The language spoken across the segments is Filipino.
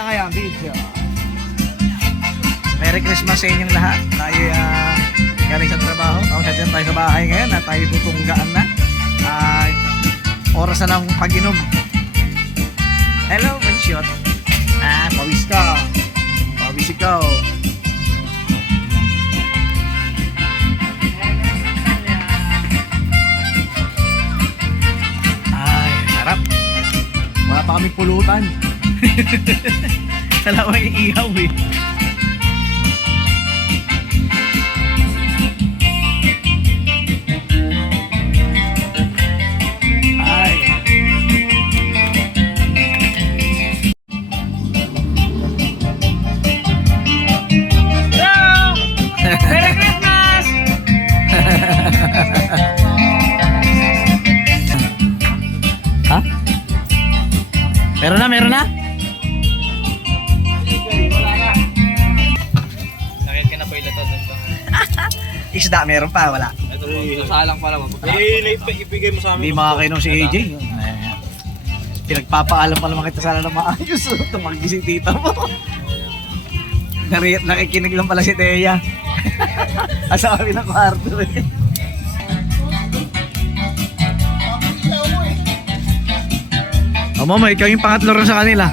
Kaya video. Merry Christmas sa inyong lahat. Tayo galing sa trabaho. Tapos natin tayo sa bahay ngayon at tayo tutunggaan na. Oras na lang pag-inom. Hello, Manshot. Pawis ka. Pawis ikaw. Ay, sarap. Wala pa kami pulutan. Dalawa yung ihaw eh. Ay. Hello! Merry Christmas! Ha? Meron na, meron na? Isda, meron pa, wala. Ito, nasalang pala mo. Ibigay mo sa amin. Hindi makakainom si AJ. Pinagpapaalam pa naman kita sana na maayos. Tumagising tita mo. Nakikinig lang pala si Teya. Asa kami ng kwarto eh. Oh mama, ikaw yung pangatlo rin sa kanila.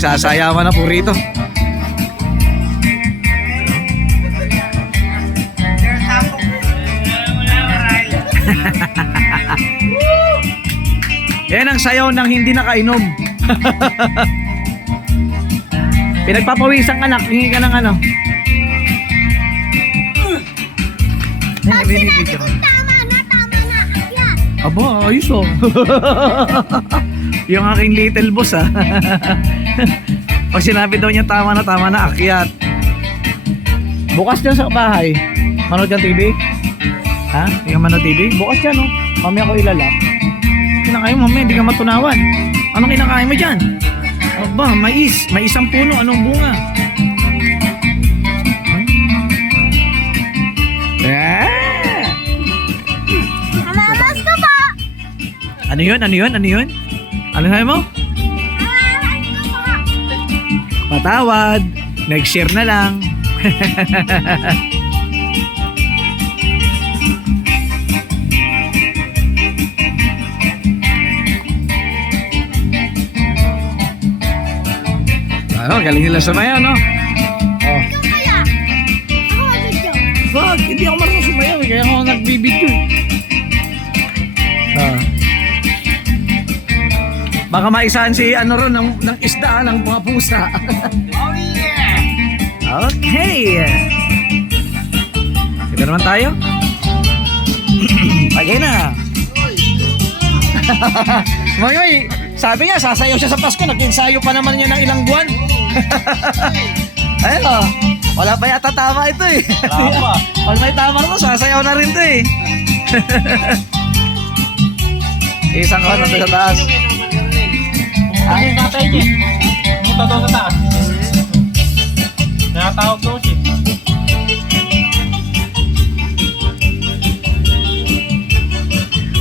Nagsasayawan na po rito. Yan ang sayaw ng hindi nakainom. Pinagpapawisang anak, hingi ka ng ano. Tama na. Yan. Aba, ayos oh. Yung aking little boss ah. Pag sinabi daw niya tama na, akyat. Bukas dyan sa bahay. Manood kang TV? Ha? Hindi ka manood TV? Bukas dyan oh. Mamaya ko ilalak. Kinakain mo mamaya, hindi ka matunawan. Anong kinakain mo dyan? Aba, mais. May isang puno. Anong bunga? Namamas ka pa. Ano yun? Ano sabi mo? Namamas ka pa. Patawad. Nag-share na lang. Galing nila sumayaw, no? Oh. Ikaw kaya. Ako mag-video. Wag, hindi ako marunong sumayaw eh. Kaya ako nagbibidyo eh. Baka maisahan si ano ron ng isda, ng mga pusa. Oh yeah! Okay. Ito naman tayo. Pagay na. Mga sabi nga, sasayaw siya sa Pasko. Nag-ensayo pa naman niya ng ilang buwan. Ayun o. Wala pa yata tama ito eh. Wala pa. Pag may tama ito, sasayaw na rin ito eh. Isang ko nandun sa taas. Ano yung tatay niya? Punta daw sa taas. Nakatawag daw siya.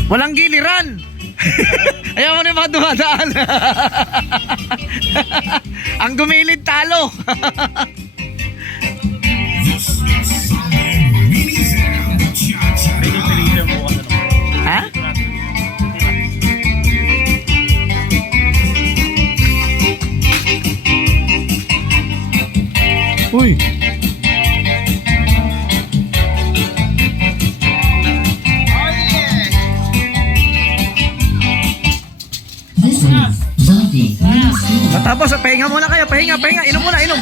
Walang giliran. Ayaw mo na yung mga dumadaan. Ang gumilid talo. Pinig-pinig mo kasi. Ha? Uy. Tapos, pahinga muna kayo. Pahinga. Inom muna, inom.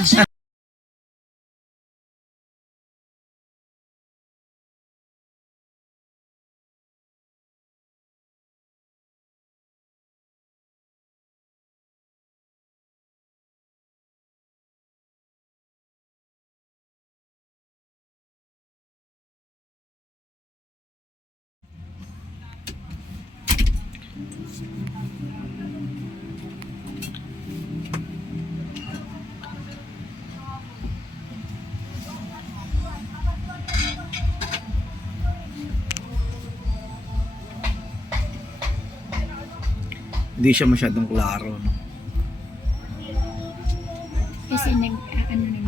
Hindi siya masyadong klaro, no? Kasi ano nag...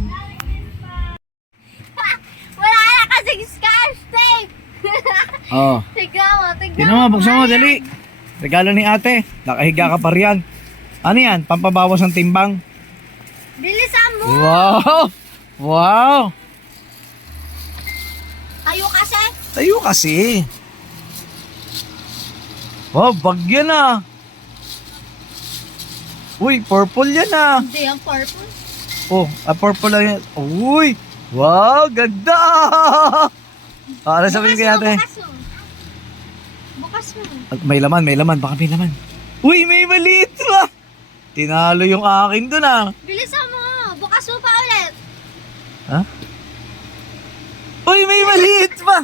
Wala na kasing scotch tape. Oh. Tignan mo, tignan Tingnan mo, buksan mo, dali. Regalo ni ate. Nakahiga ka pa riyan. Ano yan? Pampabawas ng timbang? Bilisan mo. Wow! Wow! Tayo kasi. Tayo kasi. Wow, bag yan ah. Uy, purple yan ah. Hindi yung purple. Oh, purple lang yan. Uy! Wow, ganda! Ano sabihin kay ate? Bukas mo. Bukas mo. May laman, baka may laman. Uy, may maliit pa! Tinalo yung akin dun ah. Bilisan mo. Bukas mo pa ulit. Ha? Uy, may maliit pa!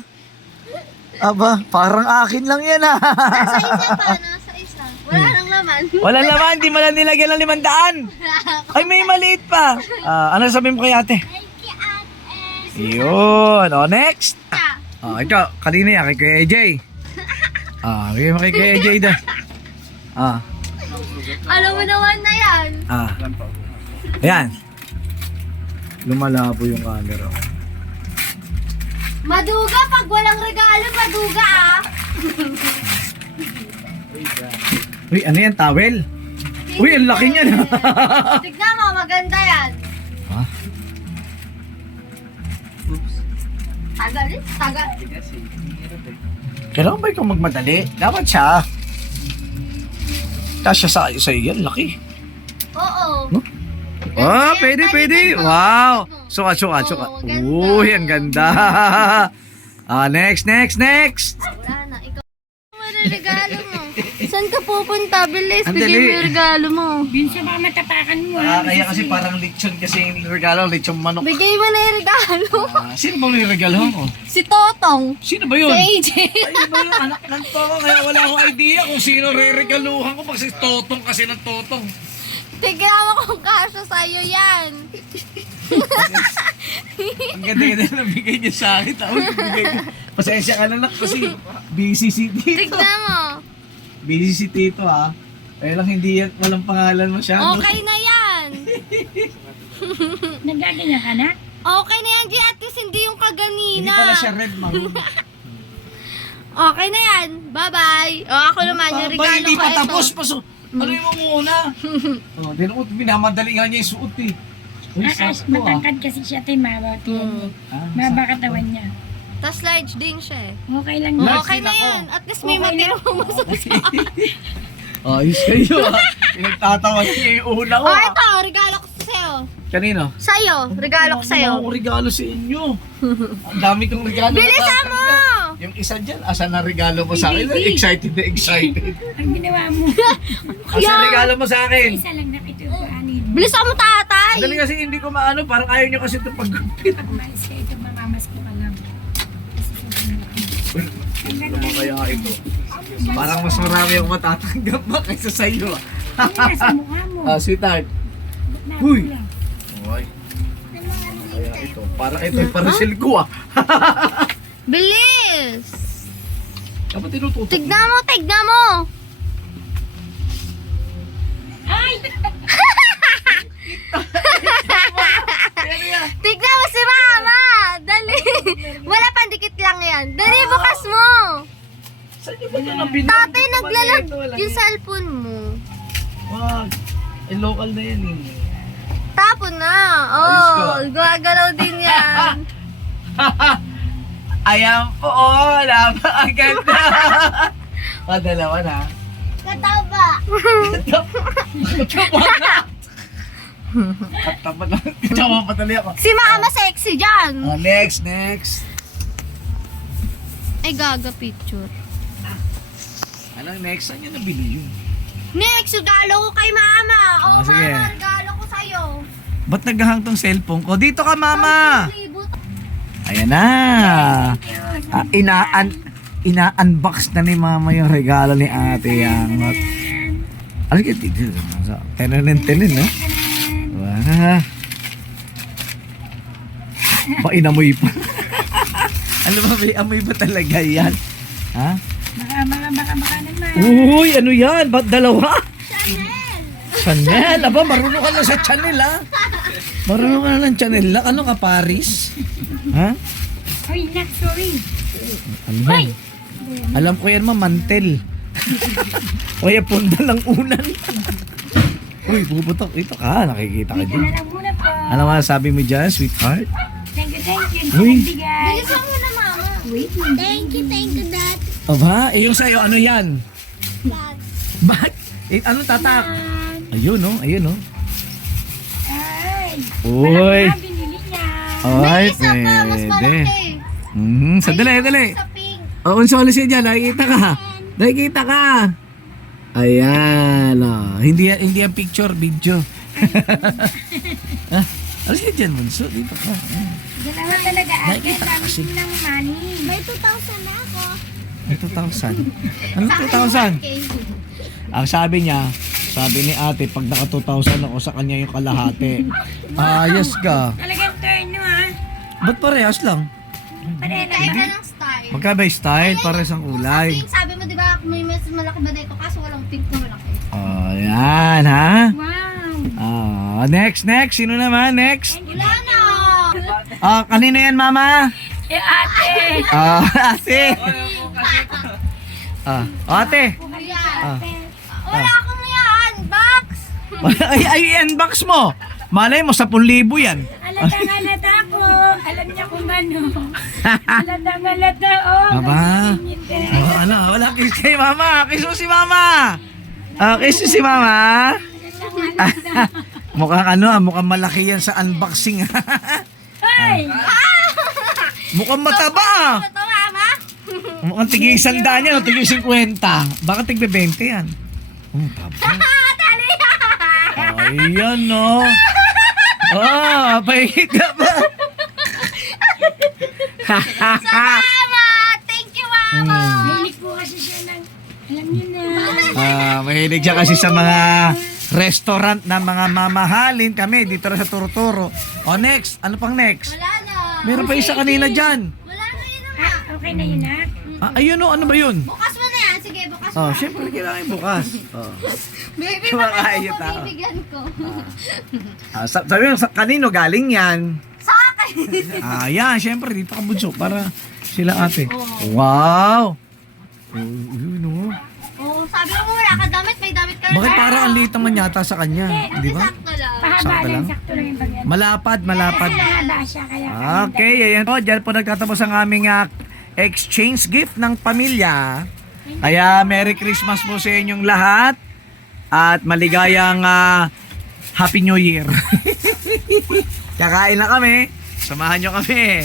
Aba, parang akin lang yan ah. Nasa isa pa. Nasa isa. Wala nang laman. Walang laman, di mo lang nilagyan ng 500. Ay, may maliit pa. Ano sabihin mo kay ate? Thank you, ate. Yun. O, next. Ah, Ikaw, kanina yan, kay Kuya AJ. Bigay mo kay Kuya AJ doon. Alam mo naman na yan. Ayan. Lumalabo yung camera. Maduga pag walang regalo, maduga ah. Uy, ano yan, towel? Uy, ang laki niyan. Tignan mo, maganda yan. Ha? Tagal eh, tagal. Kailangan ba ikaw magmadali? Dapat siya. Kasya sa iyo yan, laki. Oo. No? Pwede. Wow. Sukat. Oo, ganda. Uy, ang ganda. Next. Wala na, ikaw. Ano regalo mo? Saan ka pupunta? Bilis, Andali. bigay mo yung regalo mo. Binsa baka matapakan mo. Kaya kasi parang lechon kasi yung regalo, lechon manok. Bigay mo na yung regalo. Sino bang niregalo mo? Si Totong. Sino ba yun? Si AJ. Ay, ba yung anak ng Totong? Kaya wala akong idea kung sino re-regaluhan ko kasi Totong kasi ng Totong. Tignan mo kung kasya sa'yo yan. Ang ganda na bigay niya sa akin. Pasensya ka na lang kasi busy si Tito. Tignan mo. Busy si Tito ha. Kaya lang hindi yan, walang pangalan masyado. Okay na yan. Nagaganyan ka na? Okay na yan, G. At least hindi yung Hindi kaganina. pala siya red, maroon. Okay na yan. Bye-bye. O, ako naman, yung regalo ko Hindi pa ito. tapos. Ano yung muna? Di naman minamadali nga niya yung suot eh. Uy, sakto ah. Matangkad kasi siya tayo mabawat yan. Maba katawan niya. Tapos large din siya eh. Okay lang Large yun. Okay din na ako. yan. At least may Okay matira na. mo masusa. Ayos kayo ah. Pinagtatawa niya yung una ko O, ah. ito. Regalo ko sa'yo. Kanino? Sa'yo. Regalo ko sa'yo. Wala akong regalo sa inyo. Ang dami kong regalo. Bilisan mo! Yung isa dyan, asa na regalo mo sa akin? Excited. Ang ginawa mo. Asa regalo mo sa akin? Isa lang nakita ko anin. Bilisan mo, tatay. Dali kasi hindi ko maano, parang ayaw nyo kasi ito paggupit. Umalis ka ito, mamamas ko ka lang. Ang Ano ganda. kaya ito? Parang mas marami akong matatanggap pa kaysa sa iyo. Yan, sa mukha mo. Sweetheart. Ba't Uy. nakapula? Okay. Kaya ito. Parang ito yung parcel ko ah. Bilis. Dapat tinututok. Tignan mo, tignan mo. Ay! Tignan mo si mama. Dali. Wala pang dikit lang yan. Dali, bukas mo. Saan niyo ba ito nabili? Tatay, naglalag yung cellphone mo. Wag. Eh, local na yan eh. Tapon na. Ayos ka. Oh, gagalaw din yan. Ayan po, ang ganda. Dalawa na. Kataba. Katawa pa tali ako. Si mama sexy dyan. Next. Ay, gaga picture. Anong next? Saan niya nabili yun? Next, regalo ko kay mama. Oh, sige. mama, regalo ko sa'yo. Ba't naghahang tong cellphone ko? Dito ka, mama! 10,000. Ayan na! Ina-unbox na ni mama yung regalo ni ate. Yangot. Ano ka dito? Tenen, no? Wow. Inamoy pa. Ano ba, may amoy ba talaga yan? Ha? Baka naman. Uy, ano yan? Ba't dalawa? Chanel, aba, marunong ka na sa Chanel, ha? Marunong ka na ng Chanel, ha? Ano ka, Paris? Ha? Ay, nak, sorry. Ano yan? Alam ko yan, mantel. O yan, punda lang unan. Uy, puputok. Ito ka, nakikita ka Dito dyan. na lang muna po. Ano nga sabi mo dyan, sweetheart? Thank you. Uy. Bigay. Bilisan mo na, mama. Wait, Thank you, Dad. Aba, yung sa'yo, ano yan? Dad. Bakit? Anong tatak? Ayun, no? Ayun, no? Ay. Uy. Malaki na binili niya. Ay, May isa pa, mas pwede. malaki. Dali. Sa pink. O, konsole siya dyan, nakikita ka. Nakikita ka. Ayan, oh. Hindi yan picture, video. Ano siya dyan, Bunso? Dito ka. Dalawa talaga ate. Nakikita ka kasi. Dami ng money. May 2,000 na ako. May 2,000. Ano 2,000? Ang sabi niya, sabi ni ate, pag naka 2,000 ako sa kanya yung kalahati. Ayos ka. Talagang turn no ha. Ba't parehas lang? Pareha lang Kaya ba? ka ng style. Magkaba yung style, parehas ang kulay. Pink, sabi mo, di ba, may mas malaki ba dito? Kaso walang pink na malaki. Ayan, ha? Wow. Next. Sino naman? Next? Wala na. Kanino yan, mama? Eh ate. Ate. Ate. Ayan. Wala akong yan. Box. ay, unbox mo. Malay mo, 10,000 yan. Halata po. Alam niya kung ano. Halata oh. Aba. Wala kiss kay mama. Kiss mo si mama. Kiss mo si mama. Mukhang malaki yan sa unboxing. Ay. Mukhang mataba. Ito, mama. Mukhang tigil 100 yan o tigil 50. Baka tigil 20 yan. Taba. Tali. Ayan, no. Pahigit ka ba? Salamat. Thank you, mama. Mahilig po kasi siya ng, alam niyo na. Mahilig siya kasi sa mga restaurant na mga mamahalin kami dito sa Turuturo. Next. Ano pang next? Wala na. Meron pa isa kanina dyan. Wala na yun na. Okay na yun ha. Ayun, no. Ano ba yun? Bukas mo na yan. Sige, bukas mo. Siyempre kailangan bukas. Baby, Kumakain bakit tao. mo bibigyan ko? Sabi mo, kanino galing yan? Sa akin. Yan. Siyempre, dito ka bunso para sila ate. Wow. Yun, no. Oo, sabi mo wala ka damit. May damit ka rin. Bakit parang ang liit naman yata sa kanya? Di ba? Sakto lang. Pahaba Sakto lang? lang, sakto lang yung bagay. Malapad. Kasi nahaba siya kaya. Okay, ayan po. Diyan po nagtatapos ang aming exchange gift ng pamilya. Kaya Merry Christmas po sa inyong lahat. At maligayang Happy New Year. Kakain na kami. Samahan nyo kami.